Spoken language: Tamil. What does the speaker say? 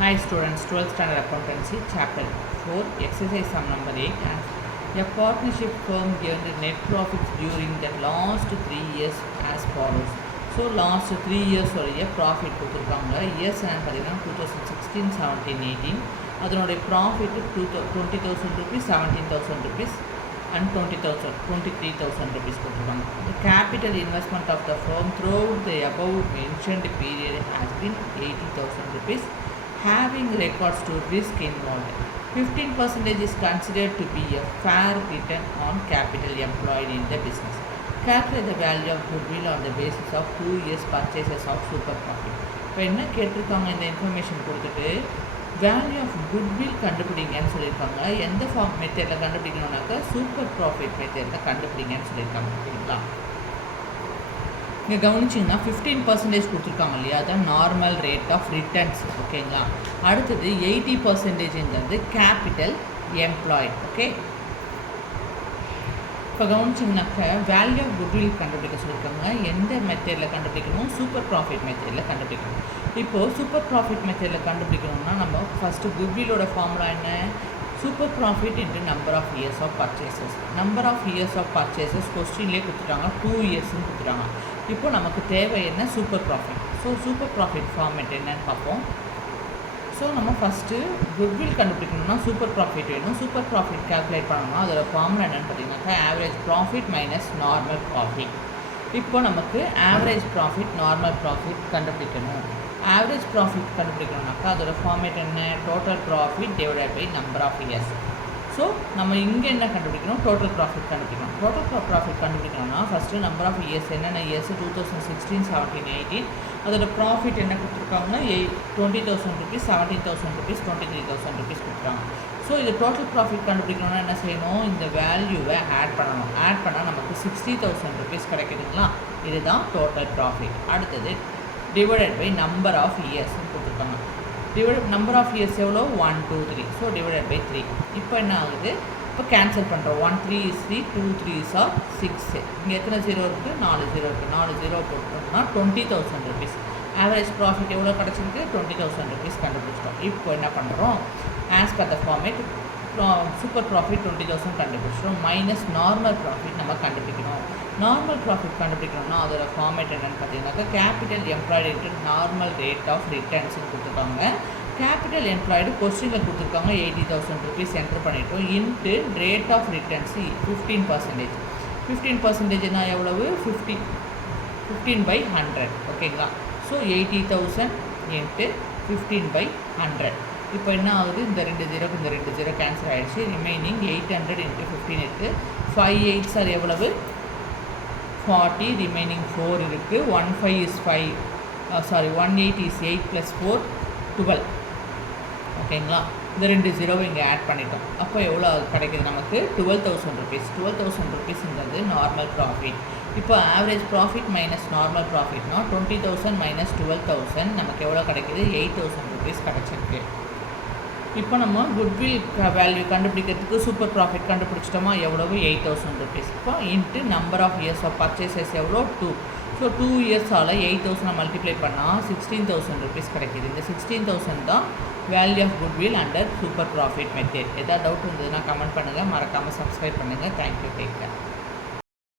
Hi students, 12th standard accountancy chapter 4 exercise sum number 8 and a partnership firm earned net profits during the last 3 years as follows. So last 3 years உடைய ப்ராஃபிட் கொடுத்துருக்காங்க. இயர்ஸ் என்னன்னு பார்த்தீங்கன்னா 2016, 17, 18 அதனுடைய profit 20,000 rupees, 17,000 rupees and 20,000, 23,000 rupees கொடுத்துருக்காங்க. The capital investment of the firm throughout the above mentioned period has been 80,000 rupees. Having records to risk involved, 15% is considered to be a fair return on capital employed in the business. Calculate the value of goodwill on the basis of 2 years purchases of super profit. இப்போ என்ன கேட்டிருக்காங்க, இந்த இன்ஃபர்மேஷன் கொடுத்துட்டு வேல்யூ ஆஃப் குட்வில் கண்டுபிடிங்கன்னு சொல்லியிருக்காங்க. எந்த ஃபார்ம் மெத்தடில் கண்டுபிடிக்கணும்னாக்கா சூப்பர் ப்ராஃபிட் மெத்தடில் கண்டுபிடிங்கன்னு சொல்லியிருக்காங்க. ஓகேங்களா, இங்கே கவனிச்சிங்கன்னா 15% கொடுத்துருக்காங்க இல்லையா, அதுதான் நார்மல் ரேட் ஆஃப் ரிட்டர்ன்ஸ். ஓகேங்களா, அடுத்தது 80%ங்கிறது கேபிட்டல் எம்ப்ளாய்ட். ஓகே, இப்போ கவனிச்சிங்கனாக்கா வேல்யூ ஆஃப் குட்வில் கண்டுபிடிக்க சொல்லியிருக்காங்க. எந்த மெத்தடில் கண்டுபிடிக்கணும்? சூப்பர் ப்ராஃபிட் மெத்தடில் கண்டுபிடிக்கணும். இப்போது சூப்பர் ப்ராஃபிட் மெத்தடில் கண்டுபிடிக்கணும்னா நம்ம ஃபஸ்ட்டு குட்விலோட ஃபார்முலா என்ன? Super profit into number of years of purchases. Number of years of purchases கொஸ்டின்லேயே கொடுத்துட்டாங்க, 2 இயர்ஸ்ன்னு கொடுத்துட்டாங்க. இப்போ நமக்கு தேவை என்ன? சூப்பர் ப்ராஃபிட். ஸோ சூப்பர் ப்ராஃபிட் ஃபார்மேட் என்னன்னு பார்ப்போம். ஸோ நம்ம ஃபஸ்ட்டு குட்வில் கண்டுபிடிக்கணும்னா சூப்பர் ப்ராஃபிட் வேணும். சூப்பர் ப்ராஃபிட் கால்குலேட் பண்ணணும்னா அதோட ஃபார்முலா என்னென்னு பார்த்தீங்கன்னாக்கா average profit minus normal profit. இப்போ நமக்கு ஆவரேஜ் ப்ராஃபிட் நார்மல் ப்ராஃபிட் கண்டுபிடிக்கணும். ஆவரேஜ் ப்ராஃபிட் கண்டுபிடிக்கணும்னாக்கா அதோட ஃபார்மேட் என்ன? Total profit divided by number of years. So நம்ம இங்கே என்ன கண்டுபிடிக்கணும்? டோட்டல் ப்ராஃபிட் கண்டுபிடிக்கணும். டோட்டல் ப்ராஃபிட் கண்டுபிடிக்கணும்னா ஃபஸ்ட்டு நம்பர் ஆஃப் இயர்ஸ் என்னென்ன இயர்ஸ்? 2016, 17, 18 அதோட ப்ராஃபிட் என்ன கொடுத்துருக்காங்கன்னா 20,000 rupees, 17,000 rupees, 23,000 rupees கொடுத்துருக்காங்க. ஸோ இது டோட்டல் ப்ராஃபிட் கண்டுபிடிக்கணும்னா என்ன செய்யணும்? இந்த வேல்யூவை ஆட் பண்ணணும். ஆட் பண்ணால் நமக்கு 60,000 rupees கிடைக்குதுங்களா? இதுதான் டோட்டல் ப்ராஃபிட். அடுத்தது டிவைடட் பை நம்பர் ஆஃப் இயர்ஸ்ன்னு கொடுத்துருக்காங்க. நம்பர் ஆஃப் இயர்ஸ் எவ்வளோ? 1, 2, 3. So divided by 3. இப்போ என்ன ஆகுது? இப்போ கேன்சல் பண்ணுறோம். 1 3 is 3, 2 3s are 6. இங்கே எத்தனை ஜீரோ இருக்குது? 4 ஜீரோ இருக்குது. 4 ஜீரோ போட்டோம்னா 20,000 rupees. ஆவரேஜ் ப்ராஃபிட் எவ்வளோ கிடச்சிருக்கு? 20,000 rupees கண்டுபிடிச்சிட்டோம். இப்போ என்ன பண்ணுறோம்? As per the format super profit 20,000 கண்டுபிடிச்சிட்டோம். மைனஸ் நார்மல் ப்ராஃபிட் நம்ம கண்டுபிடிக்கணும். நார்மல் ப்ராஃபிட் கண்டுபிடிக்கணும்னா அதோட ஃபார்மேட் என்னென்னு பார்த்தீங்கன்னாக்கா capital employed into normal rate of ரிட்டர்ன்ஸ்னு கொடுத்துருக்காங்க. கேபிட்டல் எம்ப்ளாய்டு கொஸ்டினில் கொடுத்துருக்காங்க 80,000 rupees என்ட்ரு பண்ணிட்டோம். Into rate of returns 15%. 15%னா எவ்வளவு? 15/100. ஓகேங்களா, ஸோ 80,000 இன்ட்டு 15/100. இப்போ என்ன ஆகுது? இந்த 2 ஜீரோக்கு இந்த 2 ஜீரோ கேன்சல் ஆகிடுச்சு. ரிமைனிங் 800 இன்ட்டு 15 இருக்குது. 5 8s are எவ்வளவு? 40. ரிமைனிங் 4 இருக்குது. 1 5 is 5. 1 8 is 8 + 4 12. ஓகேங்களா, இந்த 2 ஜீரோவை இங்கே ஆட் பண்ணிட்டோம். அப்போ எவ்வளோ கிடைக்குது நமக்கு? 12,000 rupees. 12,000 rupeesங்கிறது நார்மல் ப்ராஃபிட். இப்போ ஆவரேஜ் ப்ராஃபிட் மைனஸ் நார்மல் ப்ராஃபிட்னா 20,000 மைனஸ் 12,000 நமக்கு எவ்வளோ கிடைக்குது? 8,000 rupees கிடச்சிருக்கு. இப்போ நம்ம குட்வில் வேல்யூ கண்டுபிடிக்கிறதுக்கு சூப்பர் ப்ராஃபிட் கண்டுபிடிச்சிட்டோமா? எவ்வளவு? 8,000 rupees. இப்போ into number of years of purchases எவ்வளோ? 2. ஸோ 2 இயர்ஸால் 8,000 மல்டிப்ளை பண்ணால் 16,000 rupees கிடைக்கிது. இந்த 16,000 தான் value of goodwill under super profit method. எதாவது டவுட் இருந்ததுன்னா கமெண்ட் பண்ணுங்கள். மறக்காமல் சப்ஸ்கிரைப் பண்ணுங்கள். தேங்க்யூ. Take care.